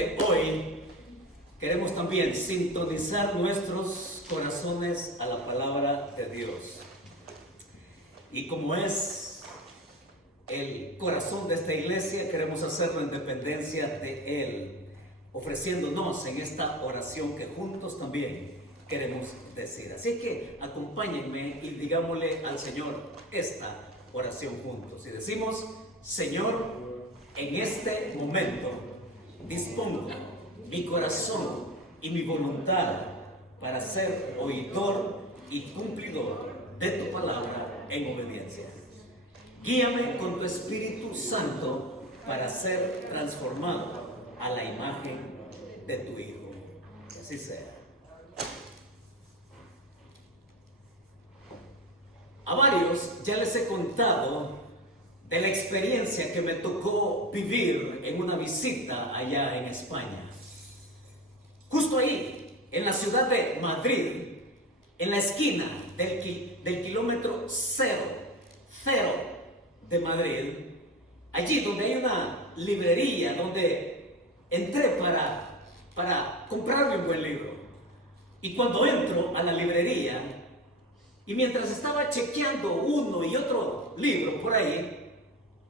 de hoy queremos también sintonizar nuestros corazones a la palabra de Dios. Y como es el corazón de esta iglesia, queremos hacerlo en dependencia de Él, ofreciéndonos en esta oración que juntos también queremos decir. Así que acompáñenme y digámosle al Señor esta oración juntos. Y decimos: Señor, en este momento dispongo mi corazón y mi voluntad para ser oidor y cumplidor de tu palabra en obediencia. Guíame con tu Espíritu Santo para ser transformado a la imagen de tu Hijo. Que así sea. A varios ya les he contado de la experiencia que me tocó vivir en una visita allá en España. Justo ahí, en la ciudad de Madrid, en la esquina del kilómetro cero de Madrid, allí donde hay una librería, donde entré para comprarme un buen libro. Y cuando entro a la librería, y mientras estaba chequeando uno y otro libro por ahí,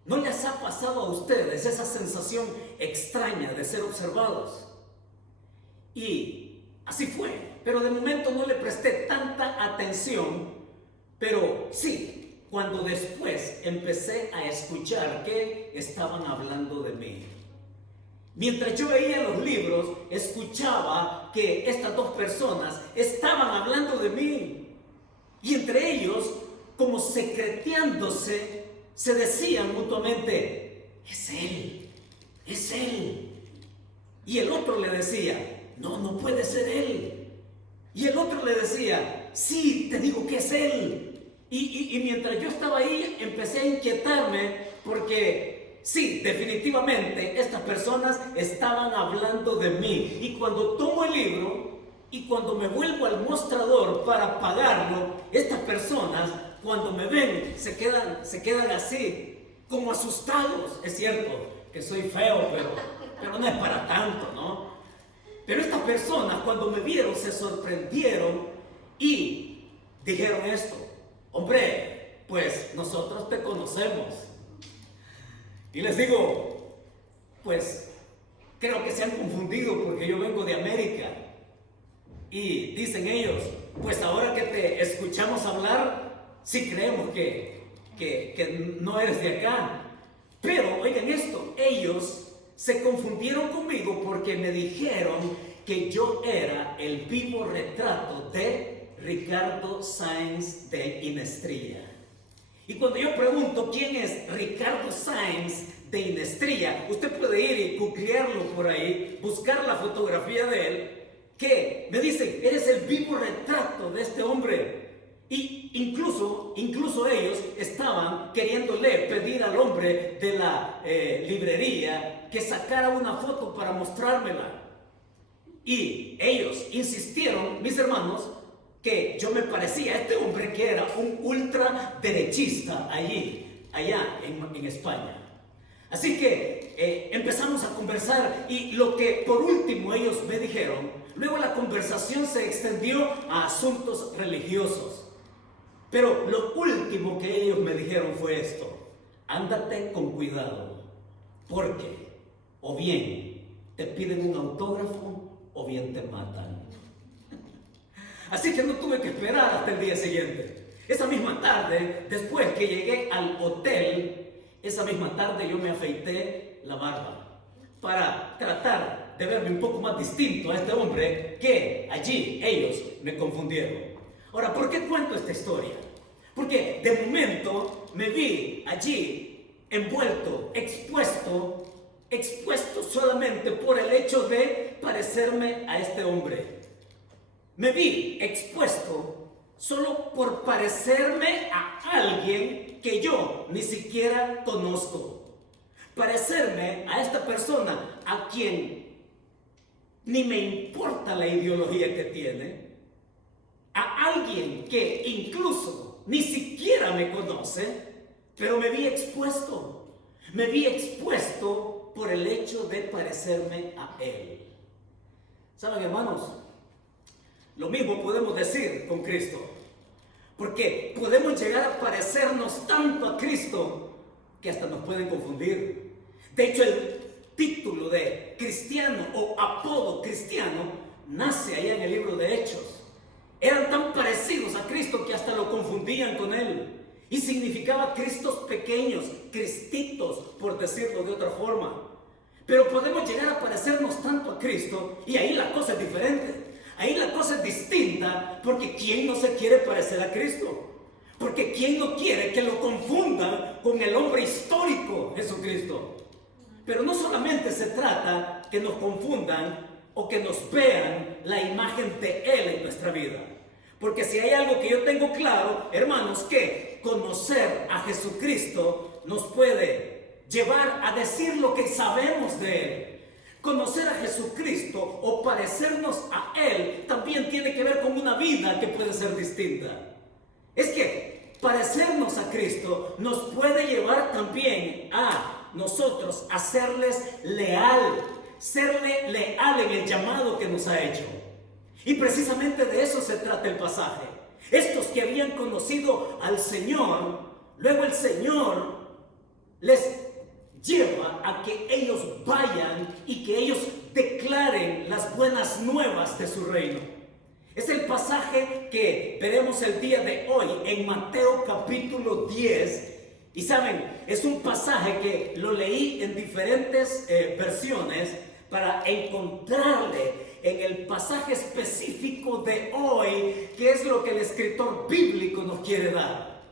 ¿no les ha pasado a ustedes esa sensación extraña de ser observados? Y así fue, pero de momento no le presté tanta atención, pero sí, cuando después empecé a escuchar que estaban hablando de mí. Mientras yo veía los libros, escuchaba que estas dos personas estaban hablando de mí. Y entre ellos, como secreteándose, se decían mutuamente: es él, es él. Y el otro le decía: no, no puede ser él. Y el otro le decía: sí, te digo que es él. Y mientras yo estaba ahí, empecé a inquietarme porque sí, definitivamente estas personas estaban hablando de mí. Y cuando tomo el libro y cuando me vuelvo al mostrador para pagarlo, estas personas, cuando me ven, se quedan así, como asustados. Es cierto que soy feo, pero no es para tanto, ¿no? Pero estas personas, cuando me vieron, se sorprendieron y dijeron esto: hombre, pues nosotros te conocemos. Y les digo: pues creo que se han confundido porque yo vengo de América. Y dicen ellos: pues ahora que te escuchamos hablar, sí creemos que no eres de acá. Pero oigan esto, ellos se confundieron conmigo porque me dijeron que yo era el vivo retrato de Ricardo Sáenz de Inestría. Y cuando yo pregunto quién es Ricardo Sáenz de Inestría, usted puede ir y googlearlo por ahí, buscar la fotografía de él, que me dicen: eres el vivo retrato de este hombre. Y incluso ellos estaban queriéndole pedir al hombre de la librería que sacara una foto para mostrármela. Y ellos insistieron, mis hermanos, que yo me parecía a este hombre que era un ultraderechista allá en España. Así que empezamos a conversar y lo que por último ellos me dijeron, luego la conversación se extendió a asuntos religiosos. Pero lo último que ellos me dijeron fue esto: ándate con cuidado, porque o bien te piden un autógrafo o bien te matan. Así que no tuve que esperar hasta el día siguiente. Esa misma tarde, después que llegué al hotel, esa misma tarde yo me afeité la barba para tratar de verme un poco más distinto a este hombre que allí ellos me confundieron. Ahora, ¿por qué cuento esta historia? Porque de momento me vi allí envuelto, expuesto solamente por el hecho de parecerme a este hombre. Me vi expuesto solo por parecerme a alguien que yo ni siquiera conozco. Parecerme a esta persona a quien ni me importa la ideología que tiene. A alguien que incluso ni siquiera me conoce, pero me vi expuesto por el hecho de parecerme a Él. ¿Saben, hermanos? Lo mismo podemos decir con Cristo. Porque podemos llegar a parecernos tanto a Cristo que hasta nos pueden confundir. De hecho, el título de cristiano o apodo cristiano nace allá en el libro de Hechos. Eran tan parecidos a Cristo que hasta lo confundían con Él. Y significaba Cristos pequeños, cristitos, por decirlo de otra forma. Pero podemos llegar a parecernos tanto a Cristo y ahí la cosa es diferente. Ahí la cosa es distinta, porque ¿quién no se quiere parecer a Cristo? Porque ¿quién no quiere que lo confundan con el hombre histórico Jesucristo? Pero no solamente se trata que nos confundan o que nos vean la imagen de Él en nuestra vida. Porque si hay algo que yo tengo claro, hermanos, que conocer a Jesucristo nos puede llevar a decir lo que sabemos de Él. Conocer a Jesucristo o parecernos a Él también tiene que ver con una vida que puede ser distinta. Es que parecernos a Cristo nos puede llevar también a nosotros a serles leal, serle leal en el llamado que nos ha hecho. Y precisamente de eso se trata el pasaje. Estos que habían conocido al Señor, luego el Señor les lleva a que ellos vayan y que ellos declaren las buenas nuevas de su reino. Es el pasaje que veremos el día de hoy en Mateo capítulo 10. Y saben, es un pasaje que lo leí en diferentes versiones para encontrarle en el pasaje específico de hoy qué es lo que el escritor bíblico nos quiere dar.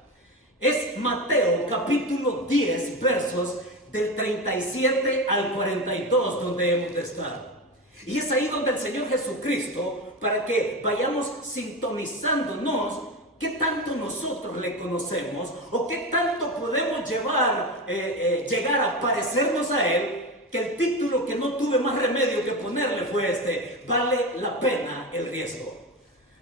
Es Mateo capítulo 10 versos del 37 al 42 donde hemos de estar. Y es ahí donde el Señor Jesucristo, para que vayamos sintonizándonos, qué tanto nosotros le conocemos o qué tanto podemos llegar a parecernos a Él, que el título que no tuve más remedio que ponerle fue este: vale la pena el riesgo.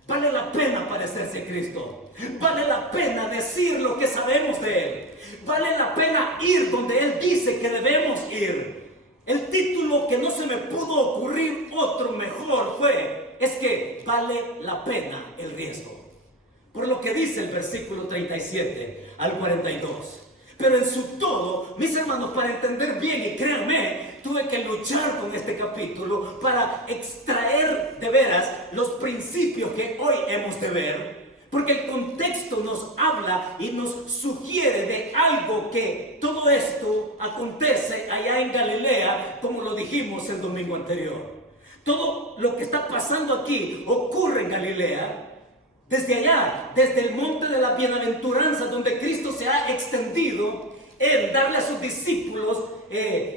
Vale la pena parecerse a Cristo. Vale la pena decir lo que sabemos de Él. Vale la pena ir donde Él dice que debemos ir. El título que no se me pudo ocurrir otro mejor es que vale la pena el riesgo. Por lo que dice el versículo 37 al 42. Pero en su todo, mis hermanos, para entender bien, y créanme, tuve que luchar con este capítulo para extraer de veras los principios que hoy hemos de ver. Porque el contexto nos habla y nos sugiere de algo que todo esto acontece allá en Galilea, como lo dijimos el domingo anterior. Todo lo que está pasando aquí ocurre en Galilea. Desde allá, desde el monte de la bienaventuranza, donde Cristo se ha extendido, Él darle a sus discípulos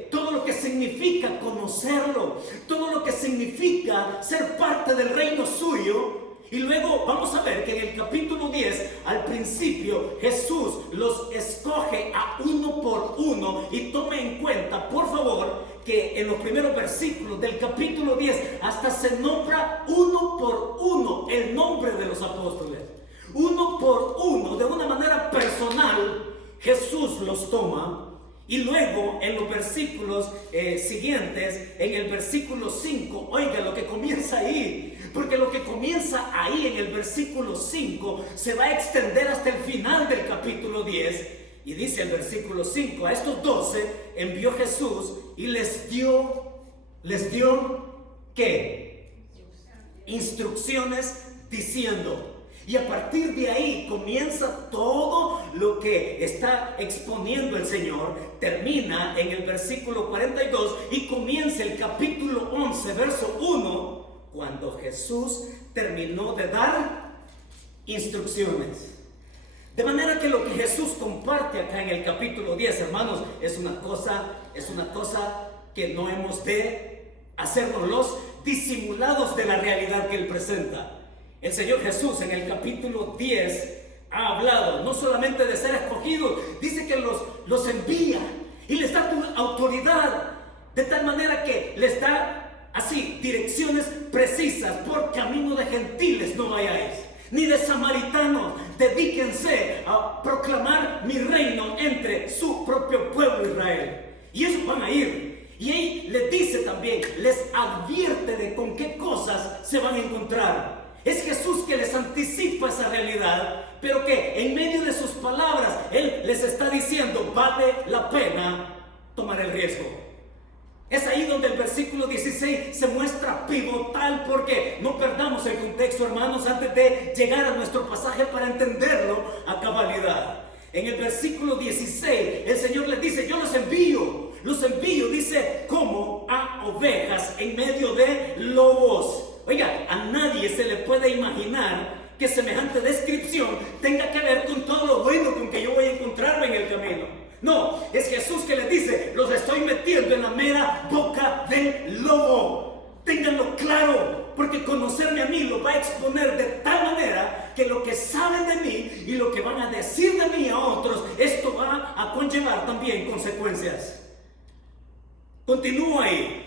todo lo que significa conocerlo, todo lo que significa ser parte del reino suyo. Y luego vamos a ver que en el capítulo 10, al principio, Jesús los escoge a uno por uno. Y tome en cuenta, por favor, que en los primeros versículos del capítulo 10 hasta se nombra uno por uno el nombre de los apóstoles. Uno por uno, de una manera personal, Jesús los toma. Y luego en los versículos siguientes, en el versículo 5, oiga lo que comienza ahí. Porque lo que comienza ahí en el versículo 5 se va a extender hasta el final del capítulo 10. Y dice el versículo 5, a estos 12 envió Jesús y les dio, ¿qué? Instrucciones diciendo. Y a partir de ahí comienza todo lo que está exponiendo el Señor. Termina en el versículo 42 y comienza el capítulo 11, verso 1, cuando Jesús terminó de dar instrucciones. De manera que lo que Jesús comparte acá en el capítulo 10, hermanos, es una cosa que no hemos de hacernos los disimulados de la realidad que Él presenta. El Señor Jesús en el capítulo 10 ha hablado no solamente de ser escogidos, dice que los envía y les da autoridad, de tal manera que les da así direcciones precisas: por camino de gentiles no vayáis, ni de samaritanos, dedíquense a proclamar mi reino entre su propio pueblo Israel. Y ellos van a ir. Y ahí les dice también, les advierte de con qué cosas se van a encontrar. Es Jesús que les anticipa esa realidad, pero que en medio de sus palabras, Él les está diciendo, vale la pena tomar el riesgo. Es ahí donde el versículo 16 se muestra pivotal, porque no perdamos el contexto, hermanos, antes de llegar a nuestro pasaje para entenderlo a cabalidad. En el versículo 16, el Señor les dice, yo los envío, dice, como a ovejas en medio de lobos. Oiga, a nadie se le puede imaginar que semejante descripción tenga que ver con todo lo bueno con que yo voy a encontrarme en el camino. No, es Jesús que les dice, los estoy metiendo en la mera boca del lobo. Ténganlo claro, porque conocerme a mí lo va a exponer de tal manera que lo que saben de mí y lo que van a decir de mí a otros, esto va a conllevar también consecuencias. Continúa ahí.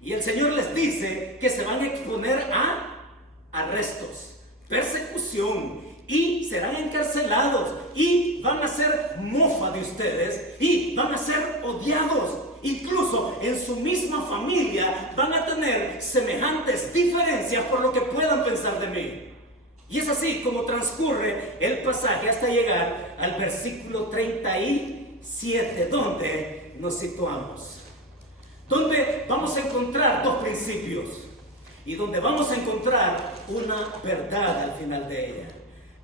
Y el Señor les dice que se van a exponer a arrestos, persecución, y serán encarcelados, y van a ser mofa de ustedes, y van a ser odiados. Incluso en su misma familia van a tener semejantes diferencias por lo que puedan pensar de mí. Y es así como transcurre el pasaje hasta llegar al versículo 37, donde nos situamos. Donde vamos a encontrar dos principios y donde vamos a encontrar una verdad al final de ella.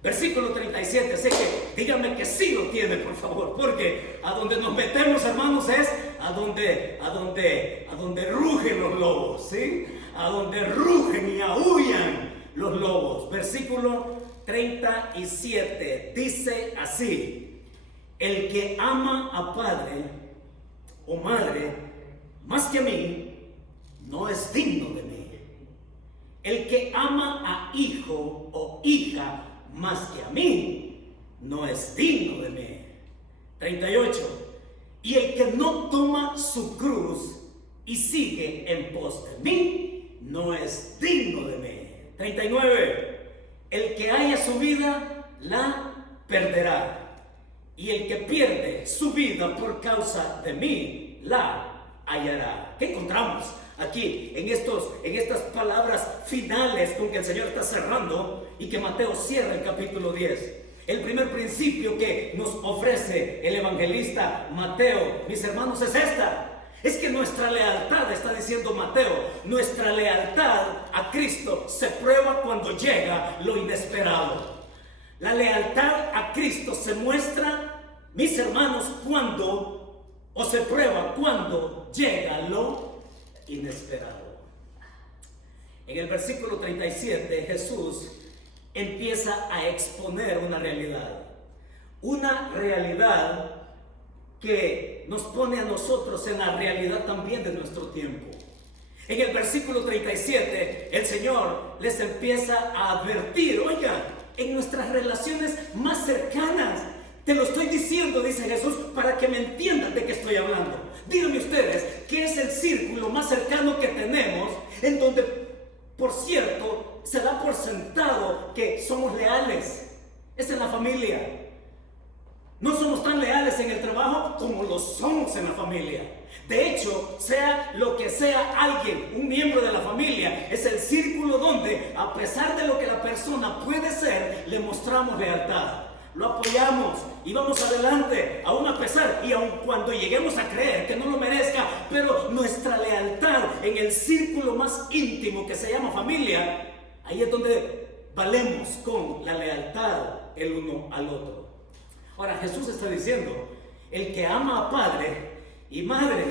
Versículo 37, así que díganme que sí lo tiene, por favor, porque a donde nos metemos, hermanos, es a donde rugen los lobos, ¿sí? A donde rugen y aúllan los lobos. Versículo 37 dice así: el que ama a padre o madre más que a mí, no es digno de mí. El que ama a hijo o hija más que a mí, no es digno de mí. 38. Y el que no toma su cruz y sigue en pos de mí, no es digno de mí. 39. El que haya su vida, la perderá. Y el que pierde su vida por causa de mí, la hallará. ¿Qué encontramos aquí en estas palabras finales con que el Señor está cerrando y que Mateo cierra el capítulo 10? El primer principio que nos ofrece el evangelista Mateo, mis hermanos, es esta: es que nuestra lealtad, está diciendo Mateo, nuestra lealtad a Cristo se prueba cuando llega lo inesperado. La lealtad a Cristo se muestra, mis hermanos, o se prueba cuando llega lo inesperado. En el versículo 37, Jesús empieza a exponer una realidad que nos pone a nosotros en la realidad también de nuestro tiempo. En el versículo 37, el Señor les empieza a advertir: oiga, en nuestras relaciones más cercanas, te lo estoy diciendo, dice Jesús, para que me entiendan de qué estoy hablando. Díganme ustedes, ¿qué es el círculo más cercano que tenemos en donde, por cierto, se da por sentado que somos leales? Es en la familia. No somos tan leales en el trabajo como lo somos en la familia. De hecho, sea lo que sea alguien, un miembro de la familia, es el círculo donde, a pesar de lo que la persona puede ser, le mostramos lealtad. Lo apoyamos y vamos adelante, aún a pesar y aun cuando lleguemos a creer que no lo merezca, pero nuestra lealtad en el círculo más íntimo que se llama familia, ahí es donde valemos con la lealtad el uno al otro. Ahora, Jesús está diciendo: el que ama a padre y madre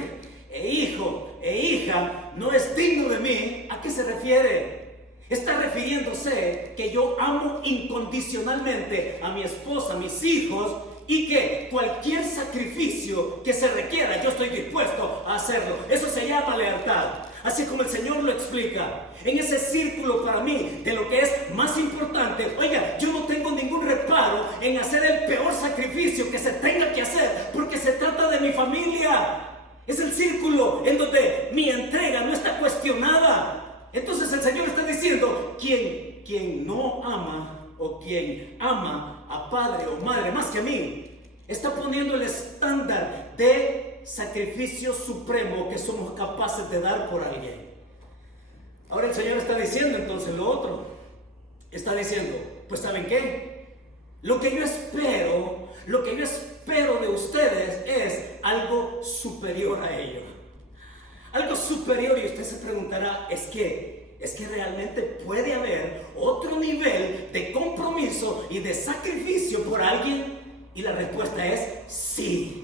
e hijo e hija no es digno de mí. ¿A qué se refiere? Está refiriéndose que yo amo incondicionalmente a mi esposa, a mis hijos, y que cualquier sacrificio que se requiera, yo estoy dispuesto a hacerlo. Eso se llama lealtad. Así como el Señor lo explica, en ese círculo para mí de lo que es más importante, oiga, yo no tengo ningún reparo en hacer el peor sacrificio que se tenga que hacer, porque se trata de mi familia. Es el círculo en donde mi entrega no está cuestionada. Entonces el Señor está diciendo: quien no ama, o quien ama a padre o madre más que a mí, está poniendo el estándar de sacrificio supremo que somos capaces de dar por alguien. Ahora el Señor está diciendo entonces lo otro. Está diciendo, pues ¿saben qué? Lo que yo espero de ustedes es algo superior a ello. Algo superior, y usted se preguntará, ¿es que realmente puede haber otro nivel de compromiso y de sacrificio por alguien? Y la respuesta es sí.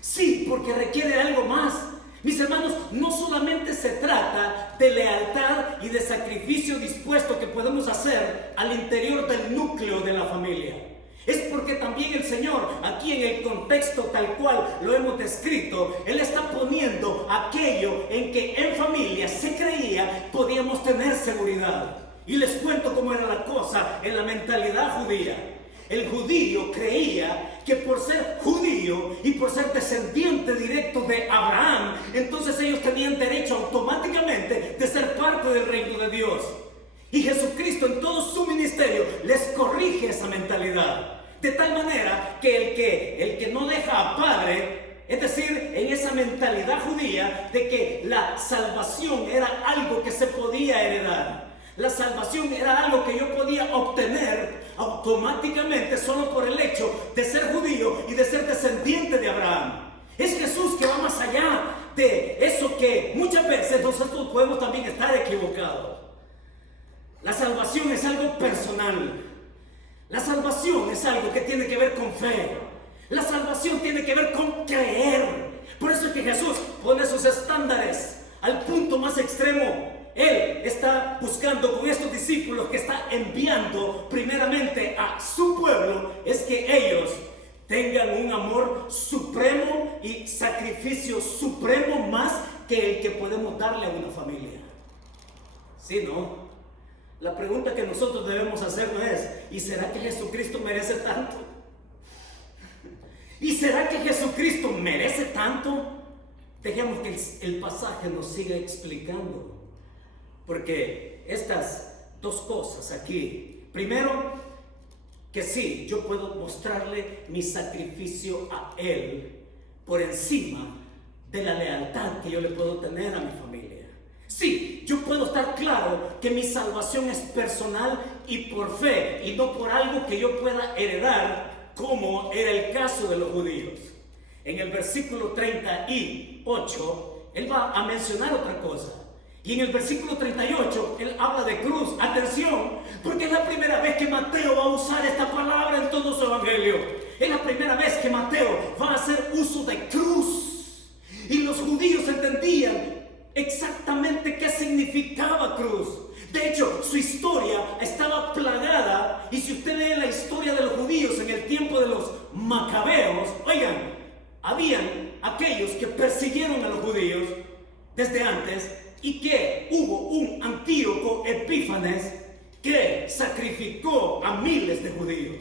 Sí, porque requiere algo más. Mis hermanos, no solamente se trata de lealtad y de sacrificio dispuesto que podemos hacer al interior del núcleo de la familia. Es porque también el Señor, aquí en el contexto tal cual lo hemos descrito, Él está poniendo aquello en que en familia se creía podíamos tener seguridad. Y les cuento cómo era la cosa en la mentalidad judía. El judío creía que por ser judío y por ser descendiente directo de Abraham, entonces ellos tenían derecho automáticamente de ser parte del reino de Dios. Y Jesucristo en todo su ministerio les corrige esa mentalidad. De tal manera que el que no deja a padre, es decir, en esa mentalidad judía de que la salvación era algo que se podía heredar. La salvación era algo que yo podía obtener automáticamente solo por el hecho de ser judío y de ser descendiente de Abraham. Es Jesús que va más allá de eso que muchas veces nosotros podemos también estar equivocados. La salvación es algo personal. La salvación es algo que tiene que ver con fe. La salvación tiene que ver con creer. Por eso es que Jesús pone sus estándares al punto más extremo. Él está buscando con estos discípulos que está enviando primeramente a su pueblo, es que ellos tengan un amor supremo y sacrificio supremo más que el que podemos darle a una familia. ¿Sí, no? La pregunta que nosotros debemos hacernos es, ¿y será que Jesucristo merece tanto? ¿Y será que Jesucristo merece tanto? Dejemos que el pasaje nos siga explicando. Porque estas dos cosas aquí, primero, que sí, yo puedo mostrarle mi sacrificio a Él por encima de la lealtad que yo le puedo tener a mi familia. Sí, yo puedo estar claro que mi salvación es personal y por fe y no por algo que yo pueda heredar, como era el caso de los judíos. En el versículo 38, Él va a mencionar otra cosa. Y en el versículo 38, Él habla de cruz. Atención, porque es la primera vez que Mateo va a usar esta palabra en todo su evangelio. Es la primera vez que Mateo va a hacer uso de cruz. Y los judíos entendían exactamente qué significaba cruz. De hecho, su historia estaba plagada. Y si usted lee la historia de los judíos en el tiempo de los macabeos, oigan, habían aquellos que persiguieron a los judíos desde antes, y que hubo un Antíoco Epífanes que sacrificó a miles de judíos.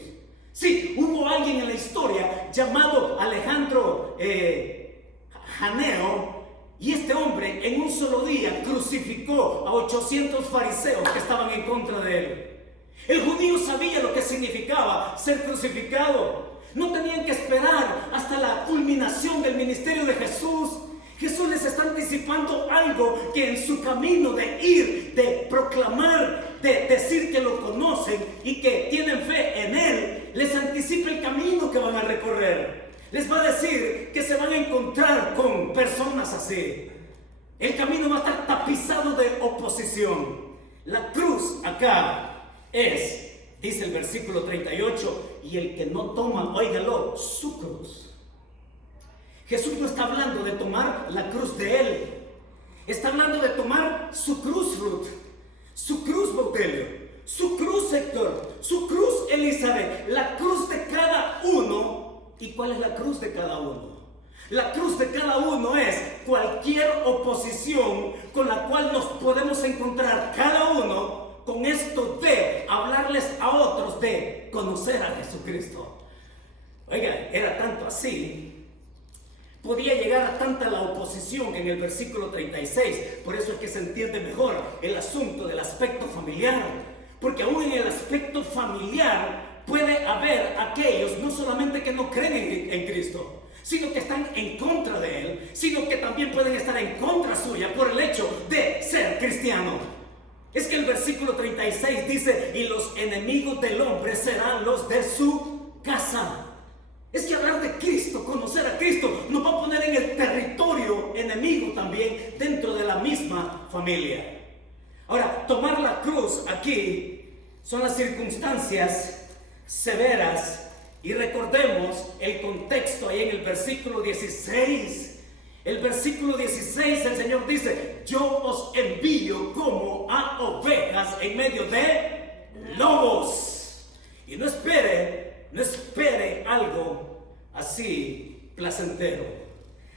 Sí, hubo alguien en la historia llamado Alejandro Janeo, y este hombre en un solo día crucificó a 800 fariseos que estaban en contra de él. El judío sabía lo que significaba ser crucificado. No tenían que esperar hasta la culminación del ministerio de Jesús. Jesús les está anticipando algo que en su camino de ir, de proclamar, de decir que lo conocen y que tienen fe en Él, les anticipa el camino que van a recorrer. Les va a decir que se van a encontrar con personas así. El camino va a estar tapizado de oposición. La cruz acá es, dice el versículo 38, y el que no toma, óigalo, su cruz. Jesús no está hablando de tomar la cruz de Él. Está hablando de tomar su cruz, Ruth, su cruz, Baudelio, su cruz, Héctor, su cruz, Elizabeth, la cruz de cada uno. ¿Y cuál es la cruz de cada uno? La cruz de cada uno es cualquier oposición con la cual nos podemos encontrar cada uno con esto de hablarles a otros de conocer a Jesucristo. Oigan, era tanto así. Podía llegar a tanta la oposición que en el versículo 36, por eso es que se entiende mejor el asunto del aspecto familiar, porque aún en el aspecto familiar puede haber aquellos no solamente que no creen en Cristo, sino que están en contra de Él, sino que también pueden estar en contra suya por el hecho de ser cristiano. Es que el versículo 36 dice: y los enemigos del hombre serán los de su casa. Es que hablar de Cristo, conocer a Cristo, nos va a poner en el territorio enemigo también dentro de la misma familia. Ahora, tomar la cruz aquí son las circunstancias severas, y recordemos el contexto ahí en el versículo 16. El versículo 16, el Señor dice: yo os envío como a ovejas en medio de lobos. Y no espere algo así placentero.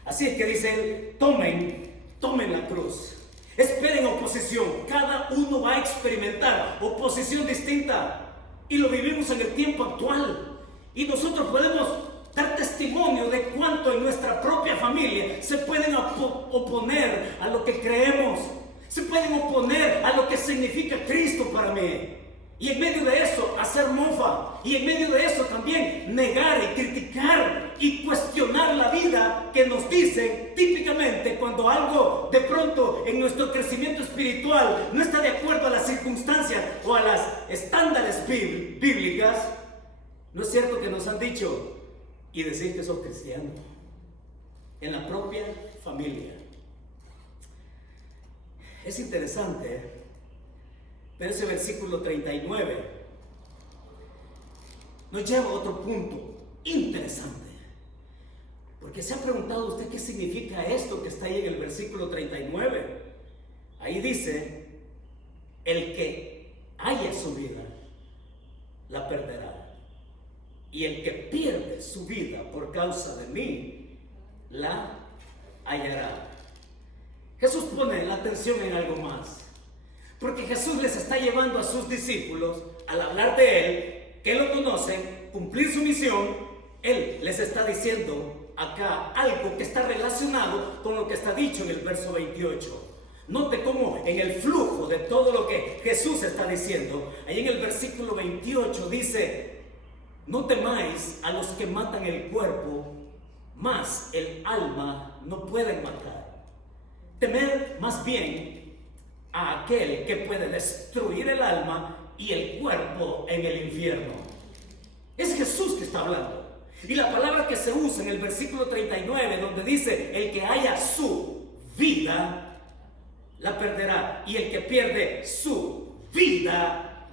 Así es que dice él: tomen la cruz. Esperen oposición. Cada uno va a experimentar oposición distinta, y lo vivimos en el tiempo actual. Y nosotros podemos dar testimonio de cuánto en nuestra propia familia se pueden oponer a lo que creemos, se pueden oponer a lo que significa Cristo para mí. Y en medio de eso hacer mofa, y en medio de eso también negar y criticar y cuestionar la vida que nos dicen típicamente cuando algo de pronto en nuestro crecimiento espiritual no está de acuerdo a las circunstancias o a las estándares bíblicas. ¿No es cierto que nos han dicho: y decir que sos cristiano? En la propia familia. Es interesante, pero ese versículo 39 nos lleva a otro punto interesante. Porque se ha preguntado usted qué significa esto que está ahí en el versículo 39. Ahí dice: el que haya su vida, la perderá. Y el que pierde su vida por causa de mí, la hallará. Jesús pone la atención en algo más, porque Jesús les está llevando a sus discípulos, al hablar de Él, que lo conocen, cumplir su misión. Él les está diciendo acá algo que está relacionado con lo que está dicho en el verso 28. Note cómo en el flujo de todo lo que Jesús está diciendo, ahí en el versículo 28 dice: no temáis a los que matan el cuerpo, mas el alma no pueden matar. Temed más bien a aquel que puede destruir el alma y el cuerpo en el infierno. Es Jesús que está hablando. Y la palabra que se usa en el versículo 39, donde dice: el que haya su vida, la perderá. Y el que pierde su vida,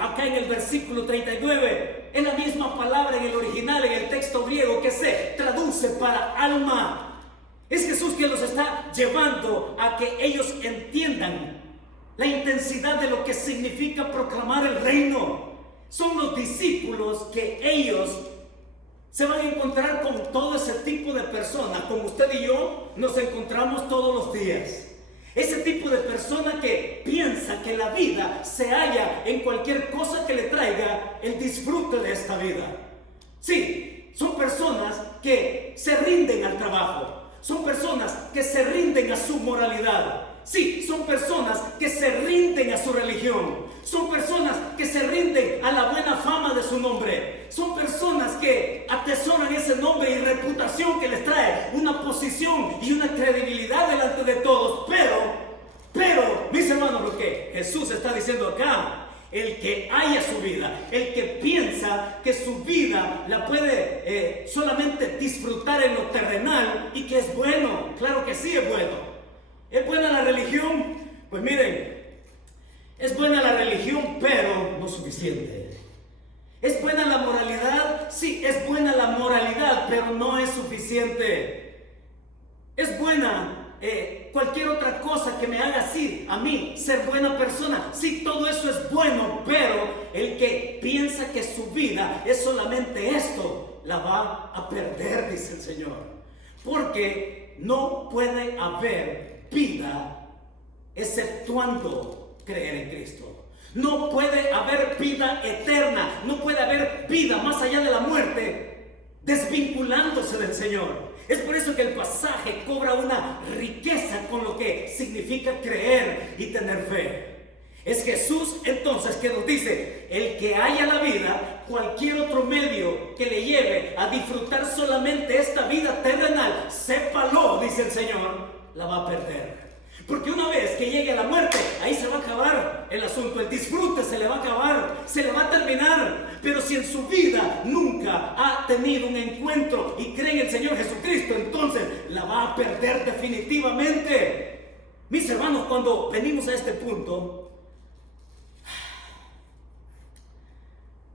acá en el versículo 39, es la misma palabra en el original, en el texto griego, que se traduce para alma. Es Jesús que los está llevando a que ellos entiendan la intensidad de lo que significa proclamar el reino. Son los discípulos que ellos se van a encontrar con todo ese tipo de personas, como usted y yo nos encontramos todos los días. Ese tipo de persona que piensa que la vida se halla en cualquier cosa que le traiga el disfrute de esta vida. Sí, son personas que se rinden al trabajo, son personas que se rinden a su moralidad. Sí, son personas que se rinden a su religión, son personas que se rinden a la buena fama de su nombre, son personas que atesoran ese nombre y reputación que les trae una posición y una credibilidad delante de todos. Pero, mis hermanos, lo que Jesús está diciendo acá: el que haya su vida, el que piensa que su vida la puede solamente disfrutar en lo terrenal y que es bueno. Claro que sí es bueno. ¿Es buena la religión? Pues miren, es buena la religión, pero no suficiente. ¿Es buena la moralidad? Sí, es buena la moralidad, pero no es suficiente. Es buena cualquier otra cosa que me haga así a mí ser buena persona. Sí, todo eso es bueno, pero el que piensa que su vida es solamente esto, la va a perder, dice el Señor. Porque no puede haber vida exceptuando creer en Cristo. No puede haber vida eterna, no puede haber vida más allá de la muerte desvinculándose del Señor. Es por eso que el pasaje cobra una riqueza con lo que significa creer y tener fe. Es Jesús entonces que nos dice: el que haya la vida, cualquier otro medio que le lleve a disfrutar solamente esta vida terrenal, sépalo, dice el Señor, la va a perder. Porque una vez que llegue a la muerte, ahí se va a acabar el asunto, el disfrute se le va a acabar, se le va a terminar. Pero si en su vida nunca ha tenido un encuentro y cree en el Señor Jesucristo, entonces la va a perder definitivamente. Mis hermanos, cuando venimos a este punto,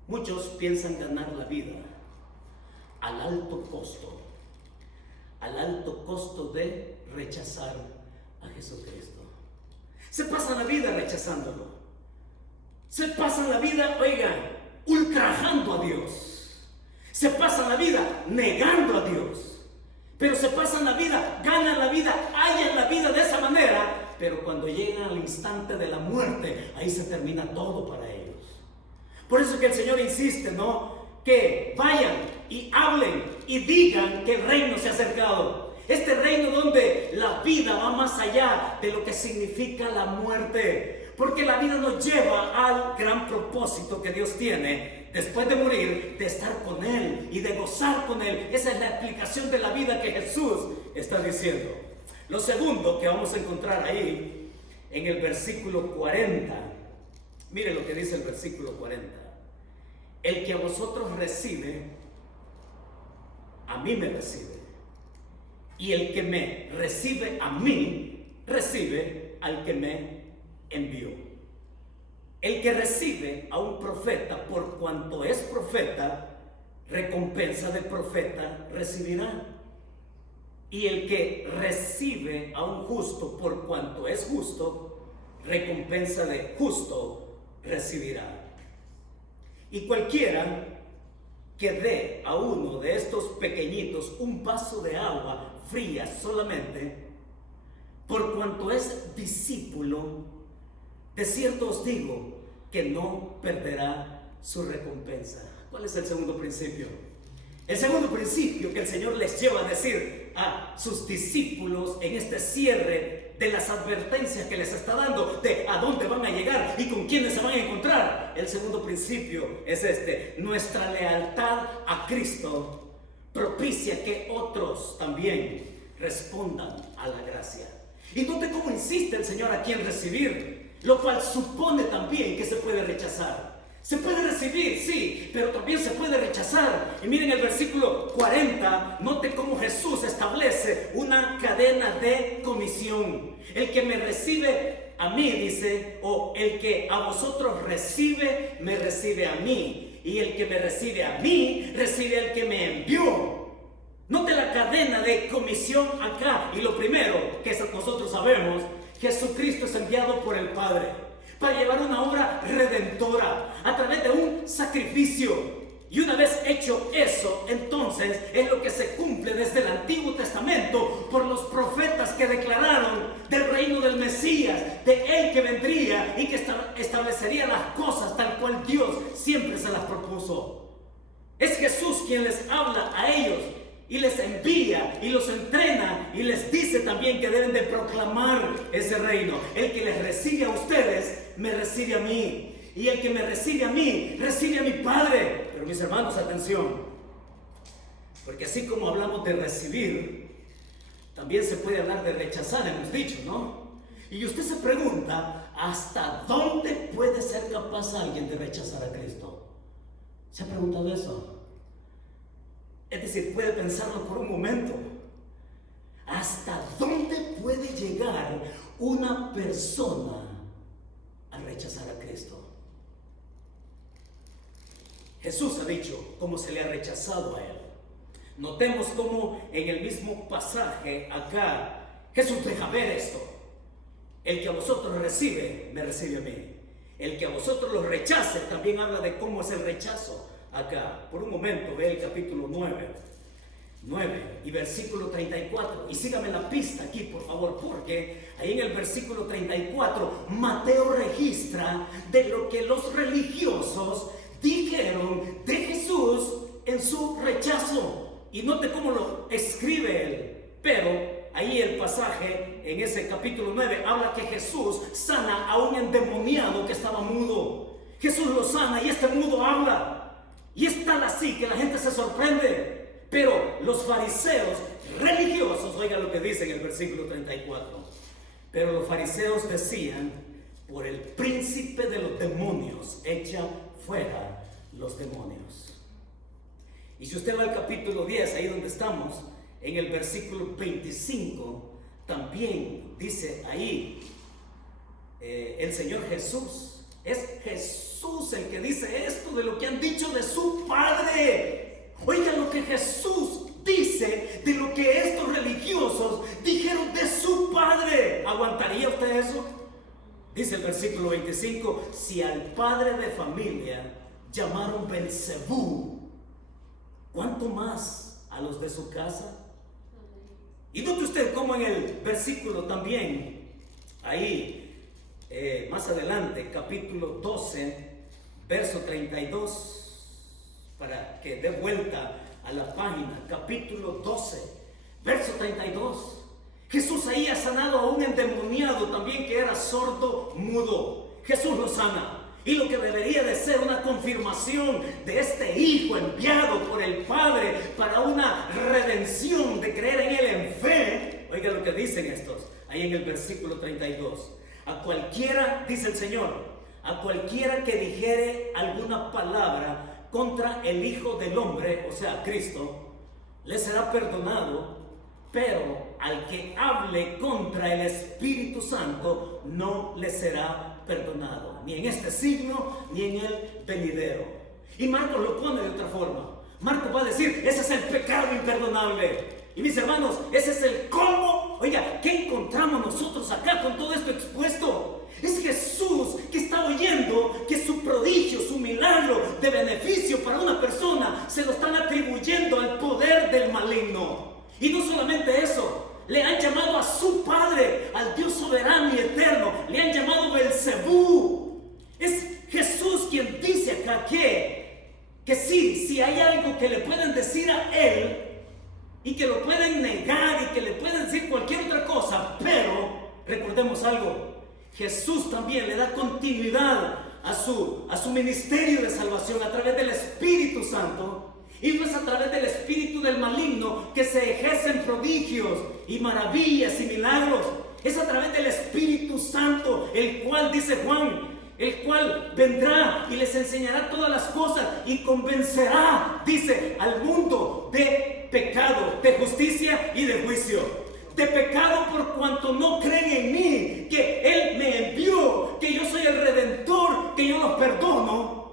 muchos piensan ganar la vida al alto costo de rechazar a Jesucristo. Se pasan la vida rechazándolo. Se pasan la vida, oigan, ultrajando a Dios. Se pasan la vida negando a Dios. Pero se pasan la vida, ganan la vida, hallan la vida de esa manera. Pero cuando llegan al instante de la muerte, ahí se termina todo para ellos. Por eso que el Señor insiste, ¿no? Que vayan y hablen y digan que el reino se ha acercado. Este reino donde la vida va más allá de lo que significa la muerte. Porque la vida nos lleva al gran propósito que Dios tiene después de morir, de estar con Él y de gozar con Él. Esa es la explicación de la vida que Jesús está diciendo. Lo segundo que vamos a encontrar ahí en el versículo 40. Mire lo que dice el versículo 40. El que a vosotros recibe, a mí me recibe. Y el que me recibe a mí, recibe al que me envió. El que recibe a un profeta por cuanto es profeta, recompensa del profeta recibirá. Y el que recibe a un justo por cuanto es justo, recompensa de justo recibirá. Y cualquiera que dé a uno de estos pequeñitos un vaso de agua fría solamente, por cuanto es discípulo, de cierto os digo que no perderá su recompensa. ¿Cuál es el segundo principio? El segundo principio que el Señor les lleva a decir a sus discípulos en este cierre de las advertencias que les está dando de a dónde van a llegar y con quiénes se van a encontrar. El segundo principio es este: nuestra lealtad a Cristo propicia que otros también respondan a la gracia. Y note cómo insiste el Señor aquí en recibir, lo cual supone también que se puede rechazar. Se puede recibir, sí, pero también se puede rechazar. Y miren el versículo 40, note cómo Jesús establece una cadena de comisión. El que me recibe a mí, dice, o el que a vosotros recibe, me recibe a mí. Y el que me recibe a mí, recibe al que me envió. Note la cadena de comisión acá. Y lo primero que nosotros sabemos, Jesucristo es enviado por el Padre para llevar una obra redentora a través de un sacrificio. Y una vez hecho eso, entonces es lo que se cumple desde el Antiguo Testamento por los profetas que declararon del reino del Mesías, de Él que vendría y que establecería las cosas tal cual Dios siempre se las propuso. Es Jesús quien les habla a ellos y les envía y los entrena y les dice también que deben de proclamar ese reino. El que les recibe a ustedes, me recibe a mí. Y el que me recibe a mí, recibe a mi Padre. Pero mis hermanos, atención, porque así como hablamos de recibir, también se puede hablar de rechazar, hemos dicho, ¿no? Y usted se pregunta, ¿hasta dónde puede ser capaz alguien de rechazar a Cristo? ¿Se ha preguntado eso? Es decir, puede pensarlo por un momento. ¿Hasta dónde puede llegar una persona a rechazar a Cristo? Jesús ha dicho cómo se le ha rechazado a Él. Notemos cómo en el mismo pasaje acá Jesús deja ver esto. El que a vosotros recibe, me recibe a mí. El que a vosotros los rechace, también habla de cómo es el rechazo. Acá, por un momento, ve el capítulo 9 y versículo 34. Y sígame la pista aquí, por favor, porque ahí en el versículo 34, Mateo registra de lo que los religiosos dijeron de Jesús en su rechazo. Y note cómo lo escribe él. Pero ahí el pasaje en ese capítulo 9 habla que Jesús sana a un endemoniado que estaba mudo. Jesús lo sana y este mudo habla. Y es tal así que la gente se sorprende. Pero los fariseos religiosos, oigan lo que dice en el versículo 34. Pero los fariseos decían: por el príncipe de los demonios, echa fuera los demonios. Y si usted va al capítulo 10, ahí donde estamos, en el versículo 25, también dice ahí el Señor Jesús. Es Jesús el que dice esto de lo que han dicho de su Padre. Oigan lo que Jesús dice de lo que estos religiosos dijeron de su Padre. ¿Aguantaría usted eso? Dice el versículo 25: si al padre de familia llamaron Belzebú, ¿cuánto más a los de su casa? Y note usted cómo en el versículo también, ahí más adelante, capítulo 12, verso 32, para que dé vuelta a la página, capítulo 12, verso 32. Jesús ahí ha sanado a un endemoniado también que era sordo, mudo. Jesús lo sana. Y lo que debería de ser una confirmación de este Hijo enviado por el Padre para una redención, de creer en Él en fe. Oiga lo que dicen estos, ahí en el versículo 32. A cualquiera, dice el Señor, a cualquiera que dijere alguna palabra contra el Hijo del Hombre, o sea, Cristo, le será perdonado, pero al que hable contra el Espíritu Santo no le será perdonado, ni en este siglo ni en el venidero. Y Marcos lo pone de otra forma. Marcos va a decir: ese es el pecado imperdonable. Y mis hermanos, ese es el colmo. Oiga, ¿qué encontramos nosotros acá con todo esto expuesto? Es Jesús que está oyendo que su prodigio, su milagro de beneficio para una persona se lo están atribuyendo al poder del maligno. Y no solamente eso, le han llamado a su Padre, al Dios soberano y eterno, le han llamado Belzebú. Es Jesús quien dice acá que sí, si hay algo que le pueden decir a Él y que lo pueden negar y que le pueden decir cualquier otra cosa, pero recordemos algo, Jesús también le da continuidad a su ministerio de salvación a través del Espíritu Santo. Y no es a través del espíritu del maligno que se ejercen prodigios y maravillas y milagros. Es a través del Espíritu Santo, el cual, dice Juan, el cual vendrá y les enseñará todas las cosas y convencerá, dice, al mundo de pecado, de justicia y de juicio. De pecado por cuanto no creen en mí, que Él me envió, que yo soy el Redentor, que yo los perdono.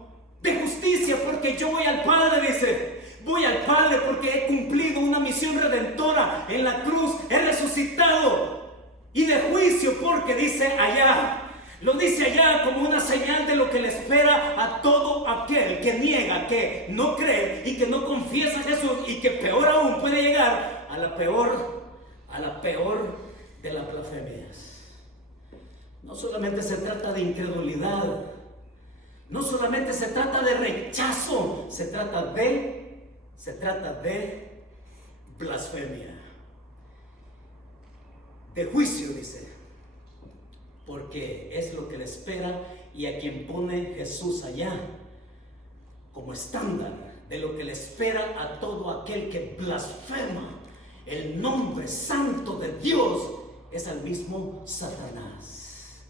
De justicia porque yo voy al Padre, dice. Voy al Padre porque he cumplido una misión redentora en la cruz, he resucitado. Y de juicio porque dice allá, lo dice allá como una señal de lo que le espera a todo aquel que niega, que no cree y que no confiesa a Jesús, y que peor aún puede llegar a la peor de las blasfemias. No solamente se trata de incredulidad, no solamente se trata de rechazo, se trata de blasfemia, de juicio, dice, porque es lo que le espera y a quien pone Jesús allá como estándar de lo que le espera a todo aquel que blasfema el nombre santo de Dios, es al mismo Satanás.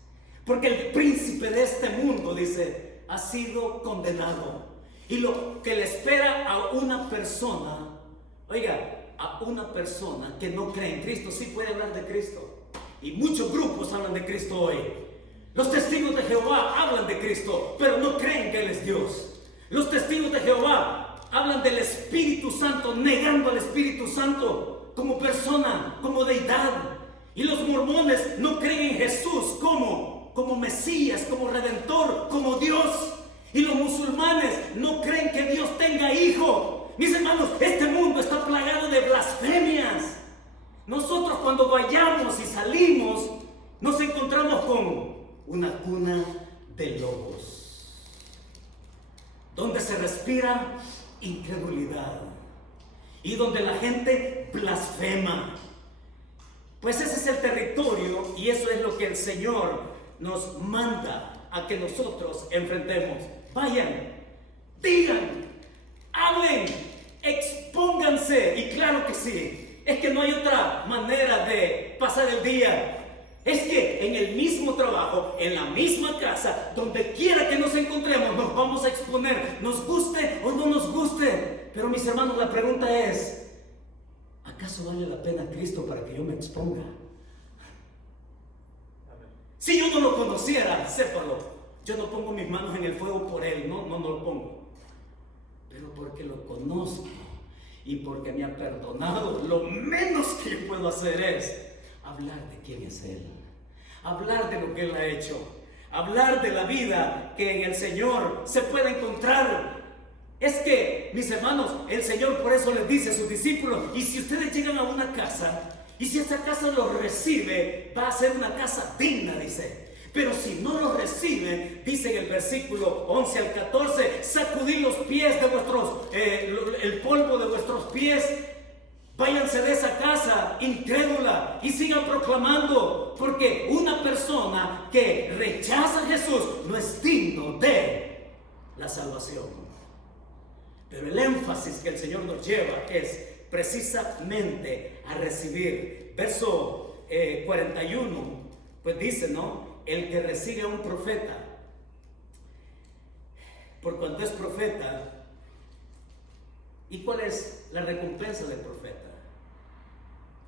Porque el príncipe de este mundo, dice, ha sido condenado. Y lo que le espera a una persona, oiga, a una persona que no cree en Cristo, sí puede hablar de Cristo. Y muchos grupos hablan de Cristo hoy. Los testigos de Jehová hablan de Cristo, pero no creen que Él es Dios. Los testigos de Jehová hablan del Espíritu Santo, negando al Espíritu Santo como persona, como deidad. Y los mormones no creen en Jesús como Mesías, como Redentor, como Dios. Y los musulmanes no creen que Dios tenga hijo. Mis hermanos, este mundo está plagado de blasfemias. Nosotros cuando vayamos y salimos, nos encontramos con una cuna de lobos, donde se respira incredulidad y donde la gente blasfema. Pues ese es el territorio y eso es lo que el Señor nos manda a que nosotros enfrentemos. Vayan, digan, hablen, expónganse. Y claro que sí, es que no hay otra manera de pasar el día. Es que en el mismo trabajo, en la misma casa, donde quiera que nos encontremos, nos vamos a exponer, nos guste o no nos guste. Pero mis hermanos, la pregunta es, ¿acaso vale la pena Cristo para que yo me exponga? Si yo no lo conociera, sépalo, yo no pongo mis manos en el fuego por Él, no lo pongo. Pero porque lo conozco y porque me ha perdonado, lo menos que yo puedo hacer es hablar de quién es Él, hablar de lo que Él ha hecho, hablar de la vida que en el Señor se puede encontrar. Es que, mis hermanos, el Señor por eso les dice a sus discípulos, y si ustedes llegan a una casa, y si esa casa los recibe, va a ser una casa digna, dice. Pero si no los reciben, dice en el versículo 11 al 14, sacudid los pies de vuestros, el polvo de vuestros pies, váyanse de esa casa incrédula y sigan proclamando, porque una persona que rechaza a Jesús no es digno de la salvación. Pero el énfasis que el Señor nos lleva es precisamente a recibir. Verso 41, pues dice, ¿no? El que recibe a un profeta, por cuanto es profeta. ¿Y cuál es la recompensa del profeta?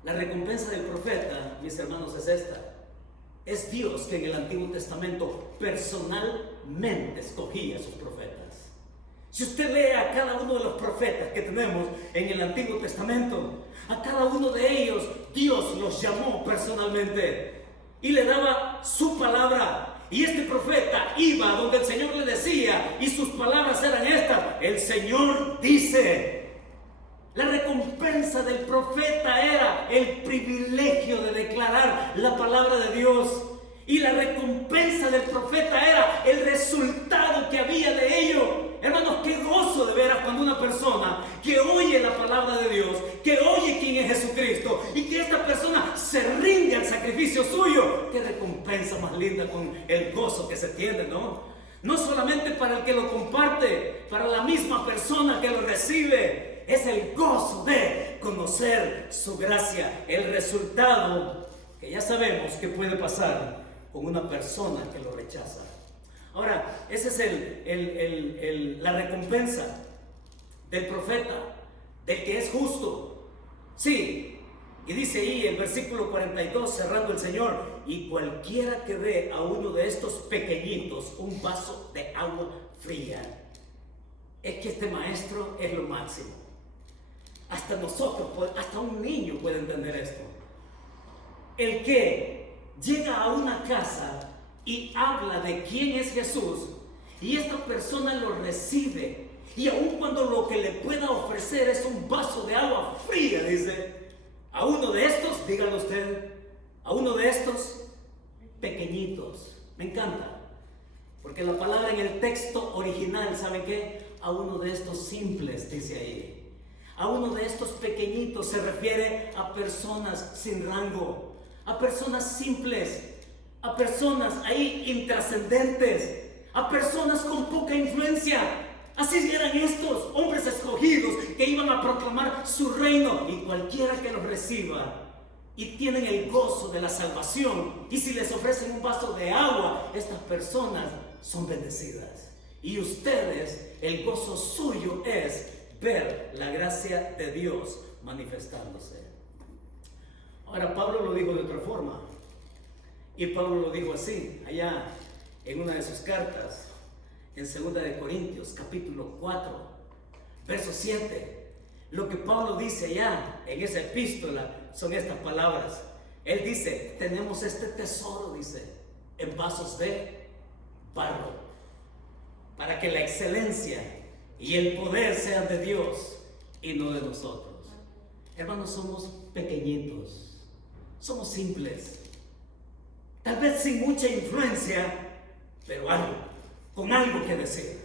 La recompensa del profeta, mis hermanos, es esta. Es Dios que en el Antiguo Testamento personalmente escogía a sus profetas. Si usted lee a cada uno de los profetas que tenemos en el Antiguo Testamento, a cada uno de ellos Dios los llamó personalmente y le daba su palabra. Y este profeta iba donde el Señor le decía, y sus palabras eran estas: el Señor dice. La recompensa del profeta era el privilegio de declarar la palabra de Dios. Y la recompensa del profeta era el resultado que había de ello. Hermanos, qué gozo de veras cuando una persona que oye la palabra de Dios, que oye quién es Jesucristo, y que esta persona se rinde al sacrificio suyo. Qué recompensa más linda con el gozo que se tiene, ¿no? No solamente para el que lo comparte, para la misma persona que lo recibe. Es el gozo de conocer su gracia, el resultado que ya sabemos que puede pasar con una persona que lo rechaza. Ahora, esa es la recompensa del profeta, del que es justo. Sí, y dice ahí el versículo 42, cerrando el Señor: y cualquiera que dé a uno de estos pequeñitos un vaso de agua fría. Es que este maestro es lo máximo. Hasta nosotros, hasta un niño puede entender esto. El que llega a una casa y habla de quién es Jesús, y esta persona lo recibe, y aun cuando lo que le pueda ofrecer es un vaso de agua fría, dice, a uno de estos, dígalo usted, a uno de estos pequeñitos. Me encanta, porque la palabra en el texto original, ¿saben qué? A uno de estos simples, dice ahí. A uno de estos pequeñitos se refiere a personas sin rango, a personas simples, a personas ahí intrascendentes, a personas con poca influencia. Así eran estos hombres escogidos que iban a proclamar su reino, y cualquiera que los reciba y tienen el gozo de la salvación, y si les ofrecen un vaso de agua, estas personas son bendecidas. Y ustedes, el gozo suyo es ver la gracia de Dios manifestándose. Ahora, Pablo lo dijo de otra forma, y Pablo lo dijo así, allá en una de sus cartas, en 2 de Corintios, capítulo 4, verso 7. Lo que Pablo dice allá en esa epístola son estas palabras. Él dice: tenemos este tesoro, dice, en vasos de barro, para que la excelencia y el poder sean de Dios y no de nosotros. Hermanos, somos pequeñitos, somos simples, tal vez sin mucha influencia, pero con algo que decir,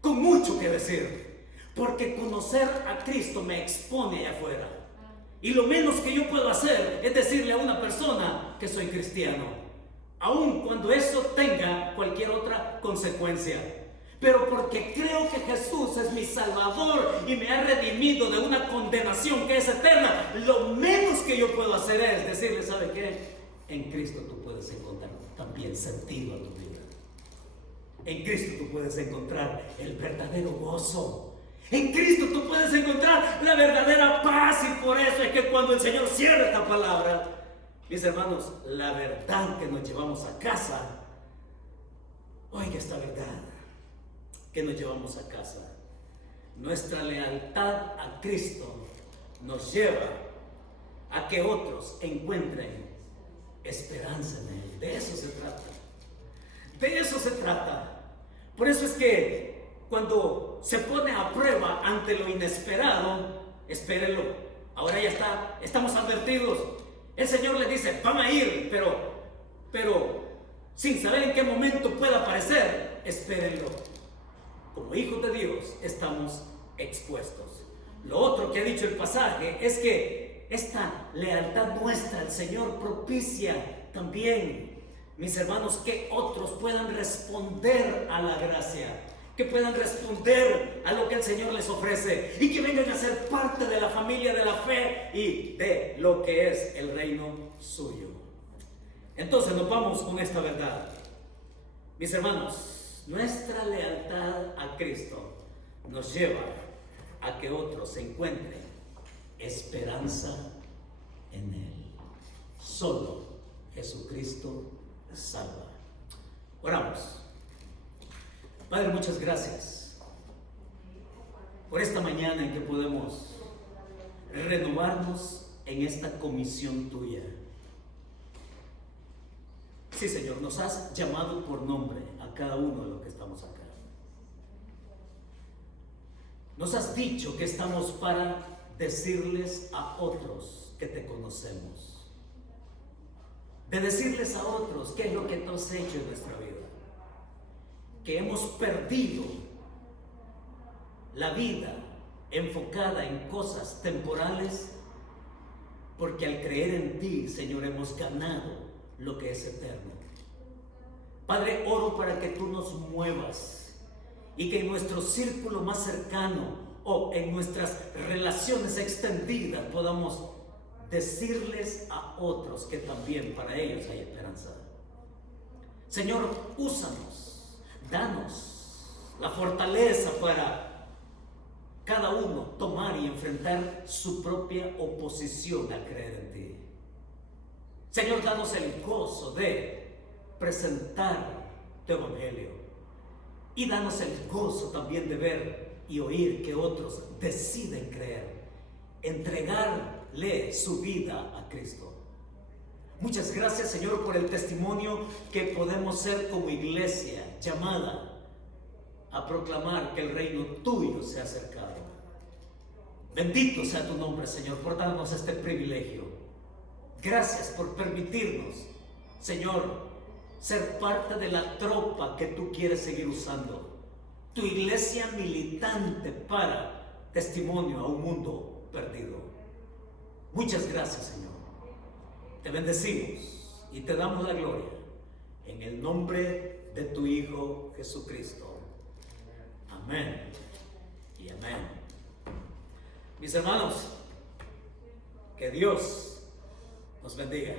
con mucho que decir, porque conocer a Cristo me expone allá afuera. Y lo menos que yo puedo hacer es decirle a una persona que soy cristiano, aun cuando eso tenga cualquier otra consecuencia. Pero porque creo que Jesús es mi Salvador y me ha redimido de una condenación que es eterna, lo menos que yo puedo hacer es decirle, ¿sabe qué? En Cristo tú puedes encontrar también sentido a tu vida. En Cristo tú puedes encontrar el verdadero gozo. En Cristo tú puedes encontrar la verdadera paz, y por eso es que cuando el Señor cierra esta palabra, mis hermanos, la verdad que nos llevamos a casa, oiga esta verdad que nos llevamos a casa, nuestra lealtad a Cristo nos lleva a que otros encuentren esperanza en Él. De eso se trata. De eso se trata. Por eso es que cuando se pone a prueba ante lo inesperado, espérenlo. Ahora ya está, estamos advertidos. El Señor le dice, van a ir, pero sin saber en qué momento pueda aparecer, espérenlo. Como hijos de Dios estamos expuestos. Lo otro que ha dicho el pasaje es que esta lealtad nuestra al Señor propicia también, mis hermanos, que otros puedan responder a la gracia, que puedan responder a lo que el Señor les ofrece y que vengan a ser parte de la familia de la fe y de lo que es el reino suyo. Entonces nos vamos con esta verdad. Mis hermanos, nuestra lealtad a Cristo nos lleva a que otros encuentren esperanza en Él. Solo Jesucristo salva. Oramos. Padre, muchas gracias por esta mañana en que podemos renovarnos en esta comisión tuya. Sí, Señor, nos has llamado por nombre a cada uno de los que estamos acá. Nos has dicho que estamos para decirles a otros que te conocemos, de decirles a otros qué es lo que tú has hecho en nuestra vida, que hemos perdido la vida enfocada en cosas temporales, porque al creer en ti, Señor, hemos ganado lo que es eterno. Padre, oro para que tú nos muevas y que en nuestro círculo más cercano o en nuestras relaciones extendidas podamos decirles a otros que también para ellos hay esperanza. Señor, úsanos, danos la fortaleza para cada uno tomar y enfrentar su propia oposición al creer en ti. Señor, danos el gozo de presentar tu evangelio y danos el gozo también de ver y oír que otros deciden creer, entregarle su vida a Cristo. Muchas gracias, Señor, por el testimonio que podemos ser como iglesia llamada a proclamar que el reino tuyo se ha acercado. Bendito sea tu nombre, Señor, por darnos este privilegio. Gracias por permitirnos, Señor, ser parte de la tropa que tú quieres seguir usando. Tu iglesia militante para testimonio a un mundo perdido. Muchas gracias, Señor. Te bendecimos y te damos la gloria en el nombre de tu Hijo Jesucristo. Amén y amén. Mis hermanos, que Dios nos bendiga.